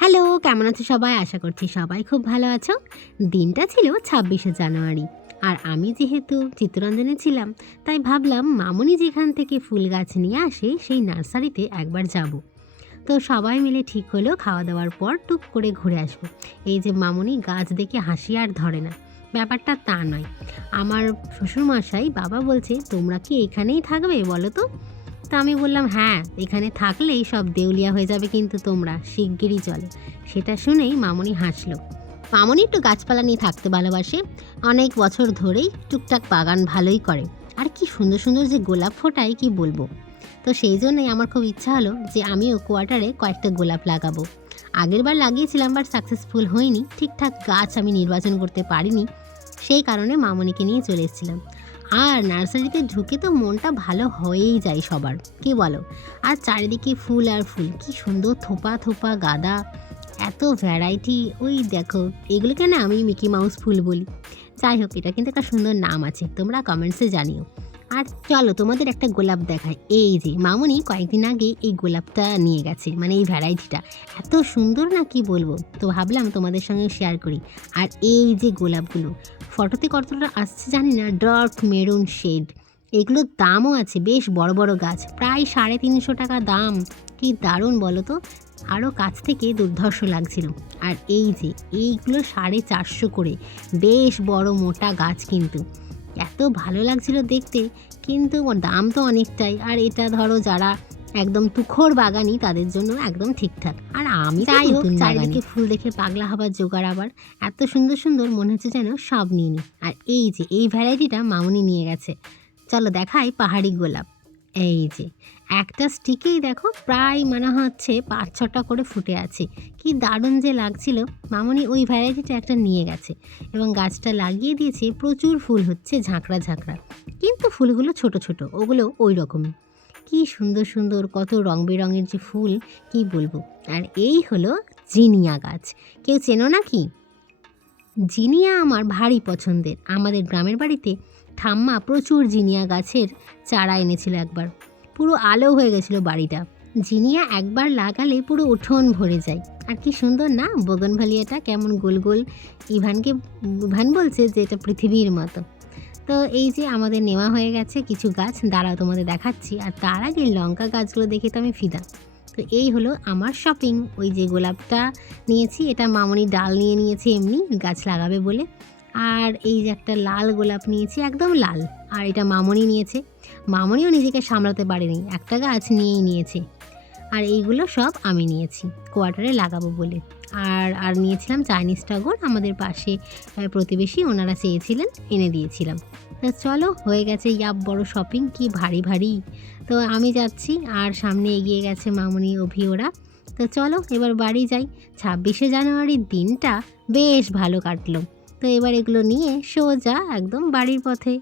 Hello, কেমন আছো সবাই? আশা করছি সবাই খুব ভালো আছো। দিনটা ছিল ছাব্বিশে জানুয়ারি। আর আমি যেহেতু চিত্তরঞ্জনে ছিলাম, তাই ভাবলাম মামুনি যেখান থেকে ফুল গাছ নিয়ে আসে, সেই নার্সারিতে একবার যাব। তো সবাই মিলে ঠিক হলো খাওয়া দাওয়ার পর টুক করে ঘুরে আসব। এই যে মামুনি গাছ দেখে হাসি আর ধরে না। ব্যাপারটা তা নয়। আমার শ্বশুরমশাই বাবা বলছে, তোমরা কি এখানেই থাকবে বলো তো? তা আমি বললাম হ্যাঁ এখানে থাকলেই সব দেউলিয়া হয়ে যাবে কিন্তু তোমরা, শিগগিরই চলো। সেটা শুনেই মামনি হাসলো। মামনি একটু গাছপালা নিয়ে থাকতে ভালোবাসে। অনেক বছর ধরেই টুকটাক বাগান ভালোই করে। আর কি সুন্দর সুন্দর যে গোলাপ ফোটায়, কি বলব? তো সেই জন্যই আমার খুব ইচ্ছা হলো যে আমিও কোয়ার্টারে কয়েকটা গোলাপ লাগাবো। আগের বার লাগিয়েছিলাম বাট সাকসেসফুল হয়নি। ঠিকঠাক গাছ আমি নির্বাচন করতে পারিনি। সেই কারণে মামনিকে নিয়ে চলে এসেছিলাম। আর নার্সারিতে ঢুকে তো মনটা ভালো হয়েই যায় সবার, কি বলো? আর চারিদিকে ফুল আর ফুল, কি সুন্দর থোপা থোপা গাদা, এত ভ্যারাইটি ওই দেখো, এগুলোকে না আমি মিকি মাউস ফুল বলি। যাই হোক, এটা কিন্তু একটা সুন্দর নাম আছে, তোমরা কমেন্টসে জানিও। আর চলো তোমাদের একটা গোলাপ দেখায় এই যে, মামুনি কয়েকদিন আগে এই গোলাপটা নিয়ে গেছে মানে এই ভ্যারাইটিটা। এত সুন্দর না কি বলব? তো ভাবলাম তোমাদের সঙ্গে শেয়ার করি। আর এই যে গোলাপগুলো ফটোতে কতটা আসছে জানি না ডার্ক মেরুন শেড এগুলোর দামও আছে, বেশ বড় বড় গাছ, প্রায় সাড়ে তিনশো টাকা দাম। কি দারুণ বলো তো? আরও কাছ থেকে দুর্ধর্ষ লাগছিল। আর এই যে, এইগুলো সাড়ে চারশো করে, বেশ বড় মোটা গাছ কিন্তু। এত ভালো লাগছিল দেখতে কিন্তু দাম তো অনেকটাই। আর এটা ধরো যারা একদম তুখর বাগানি তাদের জন্য একদম ঠিকঠাক। আর আমি তাই হোক চারিদিকে ফুল দেখে পাগলা হবার জোগাড় আবার। এত সুন্দর সুন্দর মনে হচ্ছে যেন সব নিয়ে নি। আর এই যে এই ভ্যারাইটিটা মামুনি নিয়ে গেছে। চলো দেখাই পাহাড়ি গোলাপ। এই যে, একটা স্টিকেই দেখো প্রায় মনে হচ্ছে পাঁচ ছটা করে ফুটে আছে। কি দারুণ যে লাগছিল। মামনি ওই ভ্যারাইটিটা একটা নিয়ে গেছে এবং গাছটা লাগিয়ে দিয়েছে, প্রচুর ফুল হচ্ছে ঝাঁকড়া ঝাঁকড়া। কিন্তু ফুলগুলো ছোট ছোট, ওগুলো ওই রকমই। কি সুন্দর সুন্দর, কত রং বেরঙের যে ফুল, কি বলব? আর এই হলো জিনিয়া গাছ। কেউ চেনো না কি জিনিয়া আমার ভারী পছন্দের। আমাদের গ্রামের বাড়িতে ঠাম্মা প্রচুর জিনিয়া গাছের চারা এনেছিল একবার। পুরো আলো হয়ে গেছিল বাড়িটা। জিনিয়া একবার লাগালে পুরো উঠোন ভরে যায়। আর কি সুন্দর না? বগনভালিয়াটা কেমন গোল গোল ইভানকে, ইভান বলছে যে এটা পৃথিবীর মতো। তো এই যে আমাদের নেওয়া হয়ে গেছে কিছু গাছ, দাঁড়াও তোমাদের দেখাচ্ছি। আর তার আগে লঙ্কা গাছগুলো দেখে তো আমি ফিদা। তো এই হলো আমার শপিং ওই যে গোলাপটা নিয়েছি, এটা মামনি ডাল নিয়ে নিয়েছি এমনি, গাছ লাগাবে বলে। আর এই যে একটা লাল গোলাপ নিয়েছি, একদম লাল। আর এটা মামনি নিয়েছে। মামনিও নিজেকে সামলাতে পারেনি, একটা গাছ নিয়েই নিয়েছে। আর এইগুলো সব আমি নিয়েছি কোয়ার্টারে লাগাবো বলে। আর আর নিয়েছিলাম চাইনিজ টগর আমাদের পাশে প্রতিবেশী ওনারা চেয়েছিলেন, এনে দিয়েছিলাম। তো চলো, হয়ে গেছে ইয়াব বড় শপিং কি ভারী ভারী। তো আমি যাচ্ছি, আর সামনে এগিয়ে গেছে মামনি, অভি ওরা। তো চলো, এবার বাড়ি যাই। ছাব্বিশে জানুয়ারির দিনটা বেশ ভালো কাটলো। তো এবার এগুলো নিয়ে সোজা একদম বাড়ির পথে।